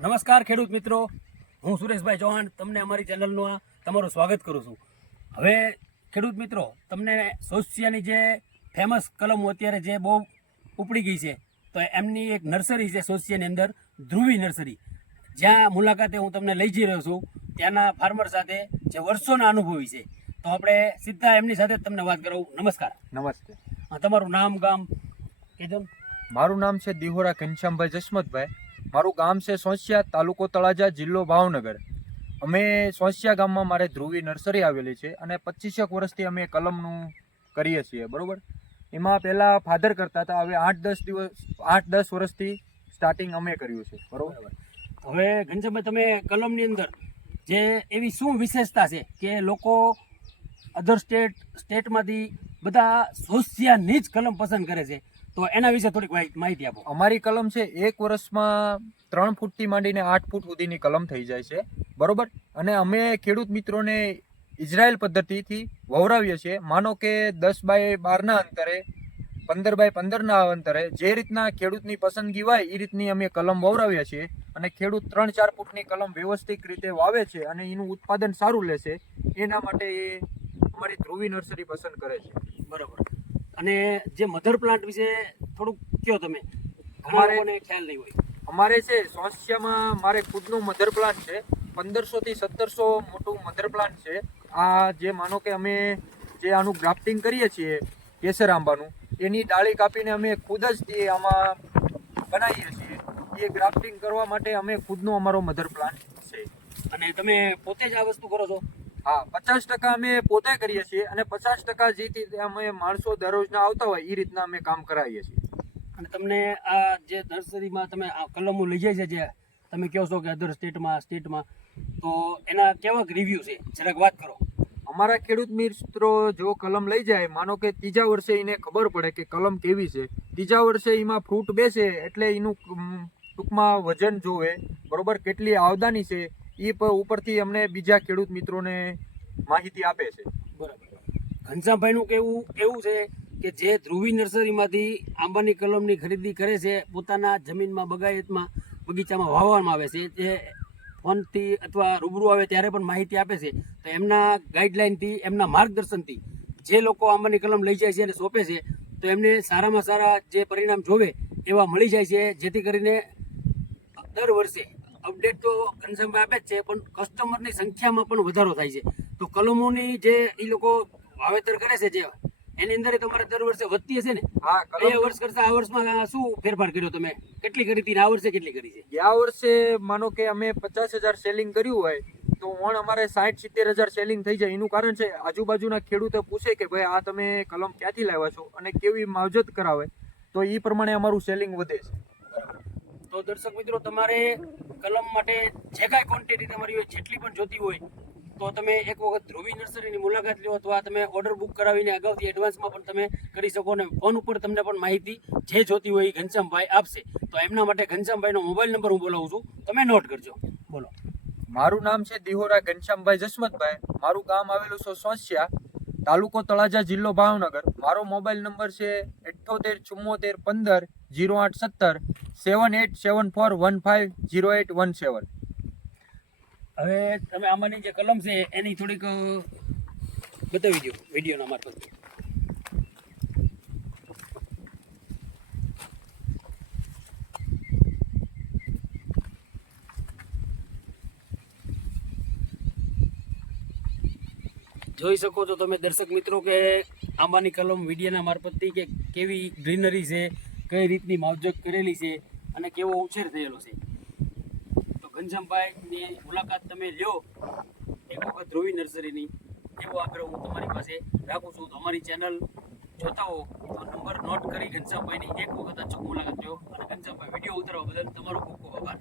નમસ્કાર ખેડૂત મિત્રો, હું સુરેશભાઈ ચૌહાણ તમને અમારી ચેનલનું તમારું સ્વાગત કરું છું. હવે ખેડૂત મિત્રો, તમને સોસિયાની જે ફેમસ કલમો અત્યારે જે બહુ ઉપડી ગઈ છે, તો એમની એક નર્સરી છે સોસિયાની અંદર, ધ્રુવી નર્સરી, જ્યાં મુલાકાતે હું તમને લઈ જઈ રહ્યો છું. ત્યાંના ફાર્મર સાથે જે વર્ષોના અનુભવી છે, તો આપણે સીધા એમની સાથે જ તમને વાત કરાવું. નમસ્કાર. નમસ્તે. તમારું નામ ગામ કહેજો. મારું નામ છે દિહોરા ઘનશ્યામભાઈ જસમતભાઈ. મારું ગામ છે સોંસિયા, તાલુકો તળાજા, જિલ્લો ભાવનગર. અમે સોંસિયા ગામમાં મારે ધ્રુવી નર્સરી આવેલી છે અને 25 વર્ષથી અમે કલમનું કરીએ છીએ. બરોબર. એમાં પહેલાં ફાધર કરતા હતા, હવે 8-10 વર્ષથી સ્ટાર્ટિંગ અમે કર્યું છે. બરોબર. હવે ઘનશ્યામભાઈ, તમે કલમની અંદર જે એવી શું વિશેષતા છે કે લોકો અધર સ્ટેટમાંથી બધા સોસિયાની જ કલમ પસંદ કરે છે, તો એના વિશે થોડીક માહિતી આપો. અમારી કલમ છે 1 વર્ષમાં 3 ફૂટથી માંડીને 8 ફૂટ સુધીની કલમ થઈ જાય છે. બરોબર. અને અમે ખેડૂત મિત્રોને ઇઝરાયલ પદ્ધતિથી વવરાવીએ છીએ. માનો કે 10 બાય 12ના અંતરે, 15 બાય 15ના અંતરે જે રીતના ખેડૂતની પસંદગી હોય એ રીતની અમે કલમ વવરાવીએ છીએ. અને ખેડૂત 3-4 ફૂટની કલમ વ્યવસ્થિત રીતે વાવે છે અને એનું ઉત્પાદન સારું લેશે, એના માટે એ અમારી ધ્રુવી નર્સરી પસંદ કરે છે. બરાબર. અને જે મધર પ્લાન્ટ વિશે થોડુંક કહો તમે, અમારે ખ્યાલ નહીં હોય. અમારે છે સોંસિયામાં મારે ખુદનું મધર પ્લાન્ટ છે. 1500 થી 1700 મોટું મધર પ્લાન્ટ છે. આ જે માનો કે અમે જે આનું ગ્રાફ્ટિંગ કરીએ છીએ કેસર આંબાનું, એની ડાળી કાપીને અમે ખુદ જ આમાં બનાવીએ છીએ. એ ગ્રાફ્ટિંગ કરવા માટે અમે ખુદનો અમારો મધર પ્લાન્ટ છે. અને તમે પોતે જ આ વસ્તુ કરો છો? હા, 50% અમે પોતે કરીએ છીએ અને 50% જે અમે માણસો દરરોજના આવતા હોય એ રીતના અમે કામ કરાવીએ છીએ. અને તમને આ જે નર્સરીમાં તમે આ કલમો લઈ જાય છે, જે તમે કહો છો કે અધર સ્ટેટમાં, તો એના કેવા રિવ્યુ છે, જરાક વાત કરો. અમારા ખેડૂત મિત્રો જો કલમ લઈ જાય, માનો કે 3જા વર્ષે એને ખબર પડે કે કલમ કેવી છે, 3જા વર્ષે એમાં ફ્રૂટ બેસે એટલે એનું ટૂંકમાં વજન જોવે, બરોબર, કેટલી આવદાની છે, એ ઉપરથી અમને બીજા ખેડૂત મિત્રોને માહિતી આપે છે. બરાબર. ઘનશ્યામભાઈનું કેવું છે કે જે ધ્રુવી નર્સરીમાંથી આંબાની કલમની ખરીદી કરે છે, પોતાના જમીનમાં બગીચામાં વાવવામાં આવે છે, જે ફોનથી અથવા રૂબરૂ આવે ત્યારે પણ માહિતી આપે છે. તો એમના ગાઈડલાઇનથી, એમના માર્ગદર્શનથી જે લોકો આંબાની કલમ લઈ જાય છે અને સોંપે છે, તો એમને સારામાં સારા જે પરિણામ જોવે એવા મળી જાય છે. જેથી કરીને દર વર્ષે અપડેટ તો ઘનશ્યામભાઈ આપે જ છે, પણ કસ્ટમરની સંખ્યામાં પણ વધારો થાય છે. તો કલમોની જે એ લોકો વાવેતર કરે છે, જે એની અંદર તમારે દર વર્ષે વધતી હશે ને? હા. ગયા વર્ષ કરતા આ વર્ષમાં શું ફેરફાર કર્યો તમે? કેટલી કરી હતી, આ વર્ષે કેટલી કરી છે? ગયા વર્ષે માનો કે અમે 50,000 સેલિંગ કર્યું હોય તો અમારે 60-70,000 સેલિંગ થઈ જાય. એનું કારણ છે આજુબાજુના ખેડૂતો પૂછે કે ભાઈ આ તમે કલમ ક્યાંથી લાવ્યા છો અને કેવી માવજત કરાવે, તો એ પ્રમાણે અમારું સેલિંગ વધે છે. તો દર્શક મિત્રો, તમારે કલમ માટે જે કાંઈ ક્વોન્ટિટી તમારી હોય, જેટલી પણ જોતી હોય, તો તમે એક વખત ધ્રુવી નર્સરીની મુલાકાત લો, અથવા તમે ઓર્ડર બુક કરાવીને અગાઉથી એડવાન્સમાં પણ તમે કરી શકો. અને ફોન ઉપર તમને પણ માહિતી જે જોતી હોય એ ઘનશ્યામભાઈ આપશે. તો એમના માટે ઘનશ્યામભાઈનો મોબાઈલ નંબર હું બોલાવું છું, તમે નોટ કરજો. બોલો. મારું નામ છે દિહોરા ઘનશ્યામભાઈ જસમતભાઈ. મારું ગામ આવેલું છે સોંસિયા, તાલુકો તળાજા, જિલ્લો ભાવનગર. મારો મોબાઈલ નંબર છે 78 74 15 0817 7874150817. હવે તમે આમાંની જે કલમ છે એની થોડીક બતાવી દો વિડીયોના મારફત. જોઈ શકો છો તમે દર્શક મિત્રો કે આંબાની કલમ વિડીયોના મારફતથી કે કેવી ગ્રીનરી છે, કઈ રીતની માવજત કરેલી છે અને કેવો ઉછેર થયેલો છે. તો ઘનશ્યામભાઈની મુલાકાત તમે લ્યો એક વખત ધ્રુવી નર્સરીની, એવો આગ્રહ હું તમારી પાસે રાખું છું. તમારી ચેનલ જોતા હો તો નંબર નોટ કરી ઘનશ્યામભાઈની એક વખત અચૂક મુલાકાત લ્યો. અને ઘનશ્યામભાઈ, વિડીયો ઉતારવા બદલ તમારો ખૂબ ખૂબ આભાર.